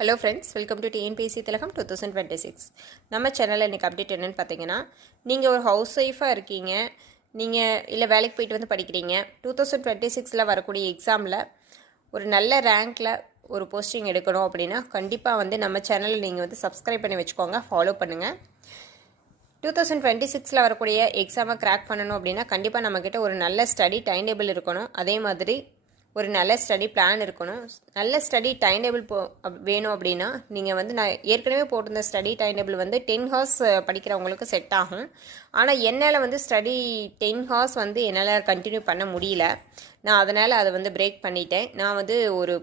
Hello friends, welcome to TNPSC திலகம் 2026. நம்ம சேனலில் இன்றைக்கி அப்டேட் என்னென்னு பார்த்தீங்கன்னா, நீங்கள் ஒரு ஹவுஸ் ஒய்ஃபாக இருக்கீங்க, நீங்கள் இல்லை வேலைக்கு போயிட்டு வந்து படிக்கிறீங்க. 2026 வரக்கூடிய எக்ஸாமில் ஒரு நல்ல ரேங்க்கில் ஒரு போஸ்டிங் எடுக்கணும் அப்படின்னா கண்டிப்பாக வந்து நம்ம சேனலில் நீங்கள் வந்து சப்ஸ்கிரைப் பண்ணி வச்சுக்கோங்க, ஃபாலோ பண்ணுங்கள். 2026 வரக்கூடிய எக்ஸாமை கிராக் பண்ணணும் அப்படின்னா கண்டிப்பாக நம்மக்கிட்ட ஒரு நல்ல ஸ்டடி டைம் டேபிள் இருக்கணும். அதே மாதிரி ஒரு நல்ல ஸ்டடி பிளான் இருக்கணும். நல்ல ஸ்டடி டைம் டேபிள் வேணும் அப்படின்னா நீங்கள் வந்து நான் ஏற்கனவே போட்டிருந்த ஸ்டடி டைம் டேபிள் வந்து 10 ஹார்ஸ் படிக்கிறவங்களுக்கு செட் ஆகும். ஆனால் என்னால் வந்து ஸ்டடி 10 ஹார்ஸ் வந்து என்னால் கண்டினியூ பண்ண முடியல. நான் அதனால் அதை வந்து பிரேக் பண்ணிட்டேன். நான் வந்து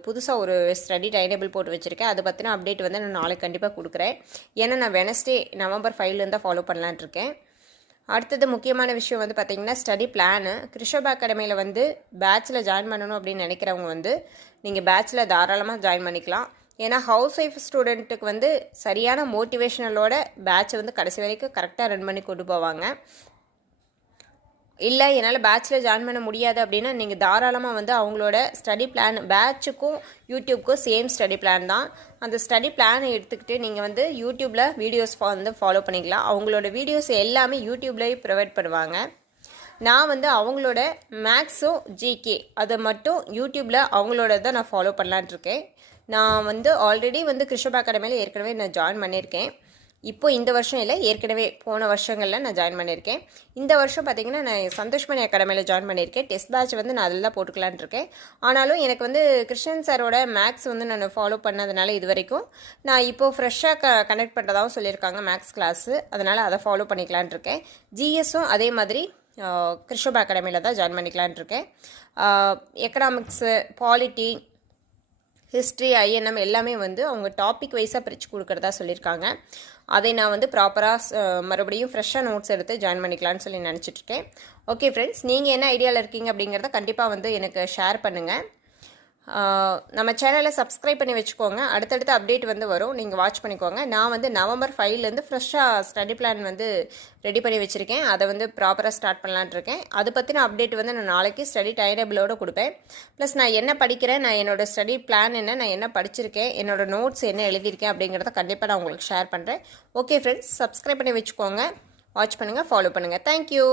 புதுசாக ஒரு ஸ்டடி டைம் டேபிள் போட்டு வச்சுருக்கேன். அதை பற்றின அப்டேட் வந்து நான் நாளைக்கு கண்டிப்பாக கொடுக்குறேன். ஏன்னா நான் வெனஸ்டே நவம்பர் 5 ஃபாலோ பண்ணலான்ட்டு இருக்கேன். அடுத்தது முக்கியமான விஷயம் வந்து பார்த்திங்கன்னா ஸ்டடி பிளானு. கிருஷோபா அகாடமியில் வந்து பேட்சில் ஜாயின் பண்ணணும் அப்படின்னு நினைக்கிறவங்க வந்து நீங்கள் பேட்சில் தாராளமாக ஜாயின் பண்ணிக்கலாம். ஏன்னா ஹவுஸ் ஒய்ஃப் ஸ்டூடெண்ட்டுக்கு வந்து சரியான மோட்டிவேஷனலோட பேட்சை வந்து கடைசி வரைக்கும் கரெக்டாக ரன் பண்ணி கொண்டு போவாங்க. இல்லை என்னால் பேட்சில் ஜாயின் பண்ண முடியாது அப்படின்னா நீங்கள் தாராளமாக வந்து அவங்களோட ஸ்டடி பிளான் பேட்சுக்கும் யூடியூப்க்கும் சேம் ஸ்டடி பிளான் தான். அந்த ஸ்டடி பிளானை எடுத்துக்கிட்டு நீங்கள் வந்து யூடியூப்பில் வீடியோஸ் வந்து ஃபாலோ பண்ணிக்கலாம். அவங்களோட வீடியோஸ் எல்லாமே யூடியூப்லேயே ப்ரொவைட் பண்ணுவாங்க. நான் வந்து அவங்களோட மேக்ஸும் ஜிகே அதை மட்டும் யூடியூப்பில் அவங்களோட தான் நான் ஃபாலோ பண்ணலான்ட்டு இருக்கேன். நான் வந்து ஆல்ரெடி வந்து கிருஷோபா அகாடமியில் ஏற்கனவே நான் ஜாயின் பண்ணியிருக்கேன். இப்போ இந்த வருஷம் இல்லை, ஏற்கனவே போன வருஷங்களில் நான் ஜாயின் பண்ணியிருக்கேன். இந்த வருஷம் பார்த்திங்கன்னா நான் சந்தோஷ்மணி அகாடமியில் ஜாயின் பண்ணியிருக்கேன். டெஸ்ட் பேட்ச் வந்து நான் அதில் தான் போட்டுக்கலான் இருக்கேன். ஆனாலும் எனக்கு வந்து கிருஷ்ணன் சாரோட மேக்ஸ் வந்து நான் ஃபாலோ பண்ணதுனால இது வரைக்கும் நான் இப்போது ஃப்ரெஷ்ஷாக கனெக்ட் பண்ணுறதாகவும் சொல்லியிருக்காங்க மேக்ஸ் கிளாஸு. அதனால் அதை ஃபாலோ பண்ணிக்கலான் இருக்கேன். ஜிஎஸும் அதே மாதிரி கிருஷோபா அகாடமியில் தான் ஜாயின் பண்ணிக்கலான் இருக்கேன். எக்கனாமிக்ஸு, பாலிட்டி, ஹிஸ்ட்ரி, ஐஎன்எம் எல்லாமே வந்து அவங்க டாபிக் வைஸாக பிரித்து கொடுக்குறதா சொல்லியிருக்காங்க. அதை நான் வந்து ப்ராப்பராக மறுபடியும் ஃப்ரெஷ்ஷாக நோட்ஸ் எடுத்து ஜாயின் பண்ணிக்கலான்னு சொல்லி நினச்சிட்ருக்கேன். ஓகே ஃப்ரெண்ட்ஸ், நீங்கள் என்ன ஐடியாவில் இருக்கீங்க அப்படிங்கிறத கண்டிப்பாக வந்து எனக்கு ஷேர் பண்ணுங்கள். நம்ம சேனலை சப்ஸ்கிரைப் பண்ணி வச்சுக்கோங்க. அடுத்தடுத்த அப்டேட் வந்து வரும், நீங்கள் வாட்ச் பண்ணிக்கோங்க. நான் வந்து நவம்பர் 5 ஃப்ரெஷ்ஷாக ஸ்டடி பிளான் வந்து ரெடி பண்ணி வச்சுருக்கேன். அதை வந்து ப்ராப்பராக ஸ்டார்ட் பண்ணலான்ட்டு இருக்கேன். அதை பற்றின அப்டேட் வந்து நான் நாளைக்கு ஸ்டடி டைம் டேபிளோடு கொடுப்பேன். ப்ளஸ் நான் என்ன படிக்கிறேன், நான் என்னோடய ஸ்டடி பிளான் என்ன, நான் என்ன படிச்சிருக்கேன், என்னோடய நோட்ஸ் என்ன எழுதியிருக்கேன் அப்படிங்கிறத கண்டிப்பாக நான் உங்களுக்கு ஷேர் பண்ணுறேன். ஓகே ஃப்ரெண்ட்ஸ், சப்ஸ்கிரைப் பண்ணி வச்சுக்கோங்க, வாட்ச் பண்ணுங்கள், ஃபாலோ பண்ணுங்கள். தேங்க்யூ.